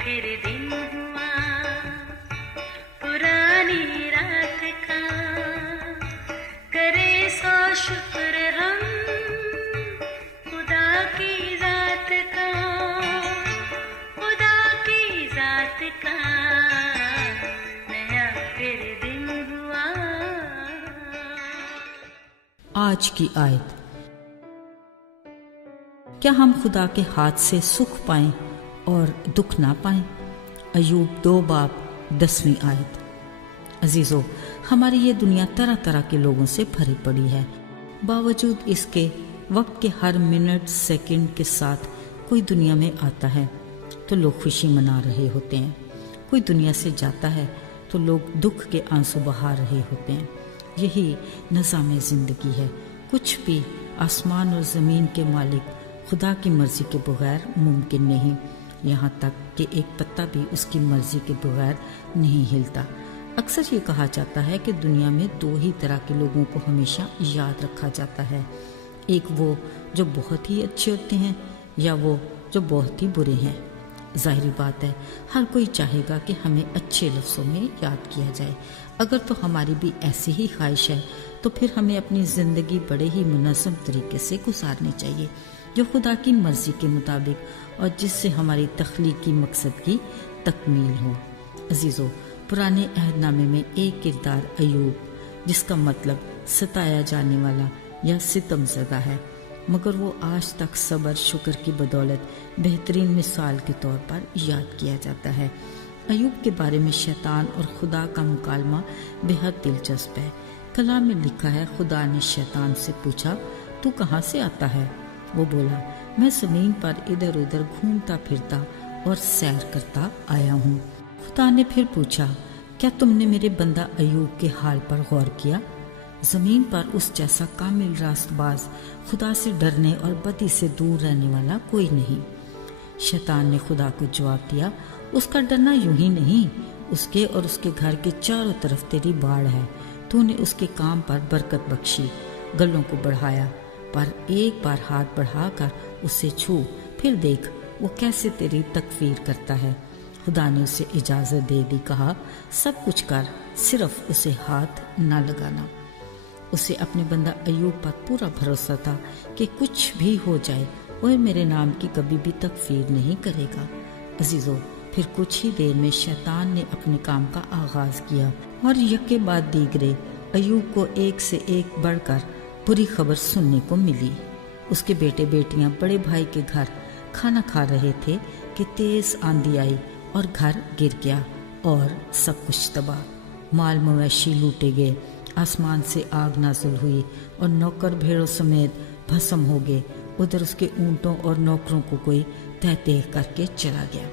फिर दिन हुआ पुरानी रात का, करे सो शुक्र हम खुदा की जात का, खुदा की जात का, नया फिर दिन हुआ। आज की आयत। क्या हम खुदा के हाथ से सुख पाएं और दुख ना पाएं? अय्यूब 2 बाब 10वीं आयत। अजीजों, हमारी ये दुनिया तरह तरह के लोगों से भरी पड़ी है। बावजूद इसके वक्त के हर मिनट सेकंड के साथ कोई दुनिया में आता है तो लोग खुशी मना रहे होते हैं, कोई दुनिया से जाता है तो लोग दुख के आंसू बहा रहे होते हैं। यही निज़ाम ज़िंदगी है। कुछ भी आसमान और ज़मीन के मालिक खुदा की मर्ज़ी के बगैर मुमकिन नहीं, यहाँ तक कि एक पत्ता भी उसकी मर्ज़ी के बगैर नहीं हिलता। अक्सर ये कहा जाता है कि दुनिया में 2 ही तरह के लोगों को हमेशा याद रखा जाता है, एक वो जो बहुत ही अच्छे होते हैं या वो जो बहुत ही बुरे हैं। ज़ाहिरी बात है, हर कोई चाहेगा कि हमें अच्छे लफ्ज़ों में याद किया जाए। अगर तो हमारी भी ऐसी ही ख्वाहिश है तो फिर हमें अपनी ज़िंदगी बड़े ही मुनज़्ज़म तरीके से गुजारनी चाहिए, जो खुदा की मर्ज़ी के मुताबिक और जिससे हमारी तख्लीकी मकसद की तकमील हो। अजीज़ों, पुराने अहदनामे में एक किरदार अय्यूब, जिसका मतलब सताया जाने वाला या सितमज़दा है, मगर वो आज तक सब्र शुक्र की बदौलत बेहतरीन मिसाल के तौर पर याद किया जाता है। अय्यूब के बारे में शैतान और खुदा का मुकालमा बेहद दिलचस्प है। कलाम में लिखा है, खुदा ने शैतान से पूछा, तू कहाँ से आता है? वो बोला, मैं ज़मीन पर इधर उधर घूमता फिरता और सैर करता आया हूँ। खुदा ने फिर पूछा, क्या तुमने मेरे बंदा अय्यूब के हाल पर गौर किया? ज़मीन पर उस जैसा कामिल रास्तबाज, खुदा से डरने और बदी से दूर रहने वाला कोई नहीं। शैतान ने खुदा को जवाब दिया, उसका डरना यूं ही नहीं, उसके और उसके घर के चारों तरफ तेरी बाड़ है। तूने उसके काम पर बरकत बख्शी, गलों को बढ़ाया, पर एक बार हाथ बढ़ाकर उसे छू, फिर देख वो कैसे तेरी तकफीर करता है। खुदा ने उसे इजाज़त दे दी, कहा, सब कुछ कर, सिर्फ उसे हाथ न लगाना। उसे अपने बंदा अय्यूब पर पूरा भरोसा था कि कुछ भी हो जाए वह मेरे नाम की कभी भी तकफीर नहीं करेगा। अजीजों, फिर कुछ ही देर में शैतान ने अपने काम का आगाज किया और यके बाद दीगरे अय्यूब को एक से एक बढ़कर बुरी खबर सुनने को मिली। उसके बेटे बेटियां बड़े भाई के घर खाना खा रहे थे कि तेज आंधी आई और घर गिर गया और सब कुछ तबाह। माल मवेशी लूटे गए, आसमान से आग नाज़िल हुई और नौकर भेड़ों समेत भस्म हो गए। उधर उसके ऊँटों और नौकरों को कोई तह तह करके चला गया।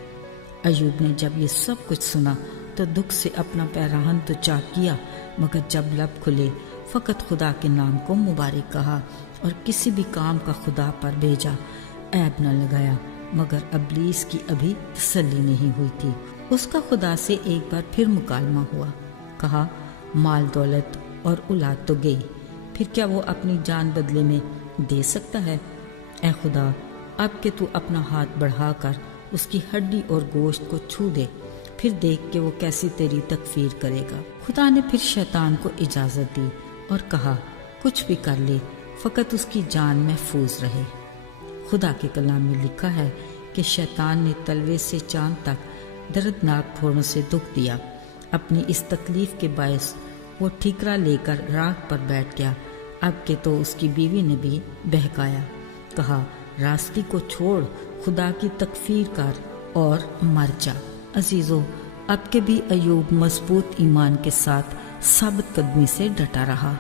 अय्यूब ने जब ये सब कुछ सुना तो दुख से अपना पैराहन तो चाक किया, मगर जब लब खुले फ़कत खुदा के नाम को मुबारक कहा और किसी भी काम का खुदा पर भेजा ऐब न लगाया। मगर अबलीस की अभी तसल्ली नहीं हुई थी। उसका खुदा से एक बार फिर मुकालमा हुआ। कहा, माल दौलत और औलाद तो गई, फिर क्या वो अपनी जान बदले में दे सकता है? ऐ खुदा, अब के तू अपना हाथ बढ़ाकर उसकी हड्डी और गोश्त को छू दे, फिर देख के वो कैसी तेरी तकफीर करेगा। खुदा ने फिर शैतान को इजाज़त दी और कहा, कुछ भी कर ले, फ़कत उसकी जान महफूज रहे। खुदा के कलाम में लिखा है कि शैतान ने तलवे से चांद तक दर्दनाक फोड़ों से दुख दिया। अपनी इस तकलीफ के बायस वो ठीकरा लेकर राख पर बैठ गया। अब के तो उसकी बीवी ने भी बहकाया, कहा, रास्ते को छोड़, खुदा की तकफीर कर और मर जा। अजीजों, अब के भी अय्यूब मजबूत ईमान के साथ साबित कदमी से डटा रहा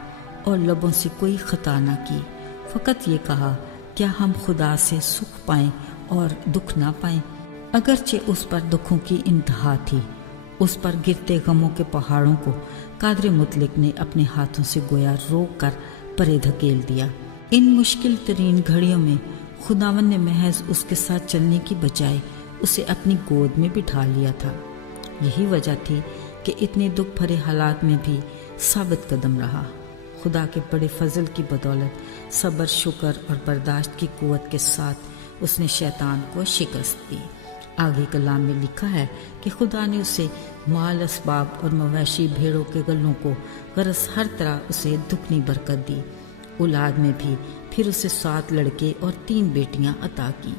और लबों से कोई खता न की। फ़कत ये कहा, क्या हम खुदा से सुख पाएं और दुख ना पाएं? अगरचे उस पर दुखों की इंतहा थी, उस पर गिरते गमों के पहाड़ों को कादर मुतलिक ने अपने हाथों से गोया रोक कर परे धकेल दिया। इन मुश्किल तरीन घड़ियों में खुदावन ने महज उसके साथ चलने की बजाय उसे अपनी गोद में बिठा लिया था। यही वजह थी कि इतने दुख भरे हालात में भी साबित कदम रहा। खुदा के बड़े फजल की बदौलत सब्र, शुक्र और बर्दाश्त की कुव्वत के साथ उसने शैतान को शिकस्त दी आगे कलाम में लिखा है कि खुदा ने उसे माल असबाब और मवेशी भेड़ों के गलों को गरज हर तरह उसे दुगनी बरकत दी। औलाद में भी फिर उसे 7 लड़के और 3 बेटियां अता की।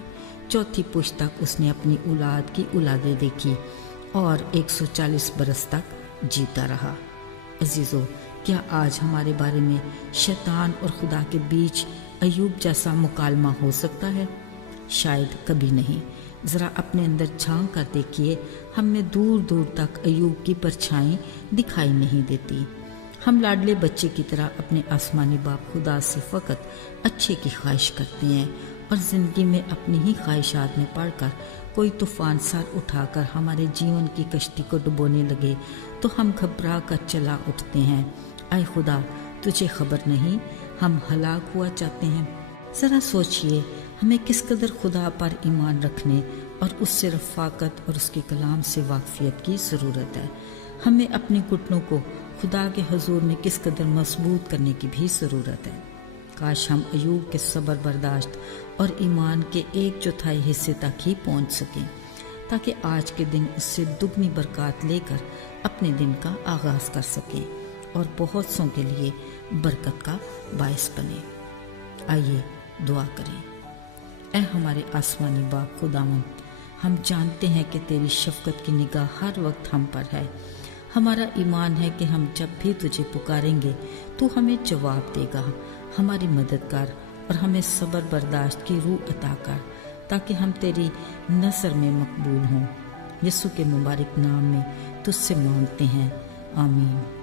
चौथी पुश्त तक उसने अपनी औलाद की औलादें देखी और 140 बरस तक जीता रहा। अजीजों, क्या आज हमारे बारे में शैतान और खुदा के बीच अय्यूब जैसा मुकालमा हो सकता है? शायद कभी नहीं। ज़रा अपने अंदर झांक कर देखिए, हमें दूर दूर तक अय्यूब की परछाई दिखाई नहीं देती। हम लाडले बच्चे की तरह अपने आसमानी बाप खुदा से फ़कत अच्छे की ख्वाहिश करते हैं और ज़िंदगी में अपनी ही ख्वाहिशात में पड़कर कोई तूफ़ान सर उठाकर हमारे जीवन की कश्ती को डुबोने लगे तो हम घबरा कर चला उठते हैं। आए खुदा, तुझे खबर नहीं, हम हलाक हुआ चाहते हैं। ज़रा सोचिए, हमें किस कदर खुदा पर ईमान रखने और उससे रफ़ाकत और उसके कलाम से वाक़फ़ियत की ज़रूरत है। हमें अपने घुटनों को खुदा के हुजूर में किस कदर मजबूत करने की भी ज़रूरत है। काश हम अय्यूब के सब्र बर्दाश्त और ईमान के 1/4 हिस्से तक ही पहुँच सकें, ताकि आज के दिन उससे दुगनी बरकत लेकर अपने दिन का आगाज़ कर सकें और बहुत सौ के लिए बरकत का बायस बने। आइए दुआ करें। ऐ हमारे आसमानी बाप खुदावंद, हम जानते हैं कि तेरी शफ़क़त की निगाह हर वक्त हम पर है। हमारा ईमान है कि हम जब भी तुझे पुकारेंगे तो हमें जवाब देगा। हमारी मदद कर और हमें सब्र बर्दाश्त की रूह अता कर, ताकि हम तेरी नज़र में मकबूल हों। यीशु के मुबारक नाम में तुझसे मांगते हैं, आमीन।